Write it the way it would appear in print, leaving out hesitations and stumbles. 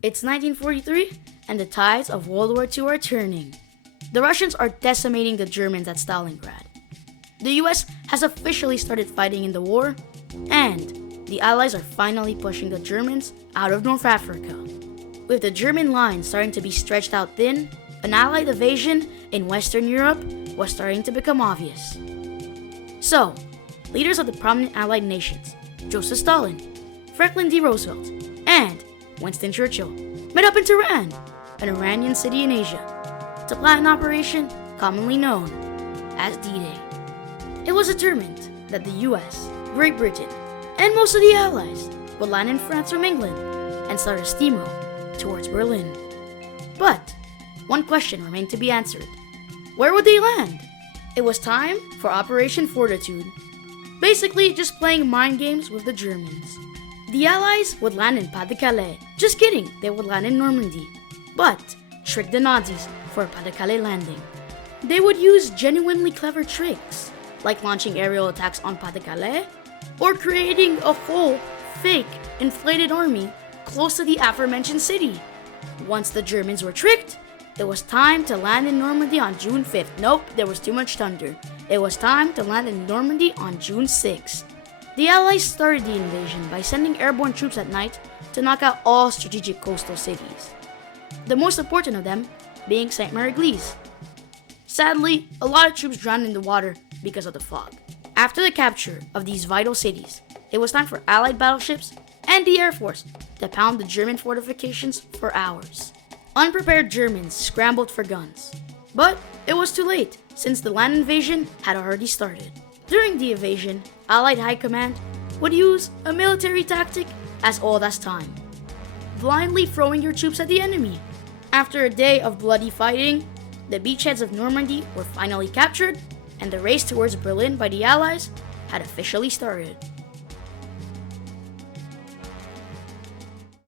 It's 1943, and the tides of World War II are turning. The Russians are decimating the Germans at Stalingrad. The US has officially started fighting in the war, and the Allies are finally pushing the Germans out of North Africa. With the German line starting to be stretched out thin, an Allied invasion in Western Europe was starting to become obvious. So, leaders of the prominent Allied nations, Joseph Stalin, Franklin D. Roosevelt, and Winston Churchill, met up in Tehran, an Iranian city in Asia, to plan an operation commonly known as D-Day. It was determined that the US, Great Britain, and most of the Allies would land in France from England and start a steamroll towards Berlin. But one question remained to be answered. Where would they land? It was time for Operation Fortitude, basically just playing mind games with the Germans. The Allies would land in Pas-de-Calais. Just kidding, they would land in Normandy. But trick the Nazis for a Pas-de-Calais landing. They would use genuinely clever tricks, like launching aerial attacks on Pas-de-Calais, or creating a whole fake inflated army close to the aforementioned city. Once the Germans were tricked, it was time to land in Normandy on June 5th. Nope, there was too much thunder. It was time to land in Normandy on June 6th. The Allies started the invasion by sending airborne troops at night to knock out all strategic coastal cities, the most important of them being St. Mary-Glise. Sadly, a lot of troops drowned in the water because of the fog. After the capture of these vital cities, it was time for Allied battleships and the Air Force to pound the German fortifications for hours. Unprepared Germans scrambled for guns, but it was too late since the land invasion had already started. During the invasion, Allied High Command would use a military tactic as old as time: blindly throwing your troops at the enemy. After a day of bloody fighting, the beachheads of Normandy were finally captured, and the race towards Berlin by the Allies had officially started.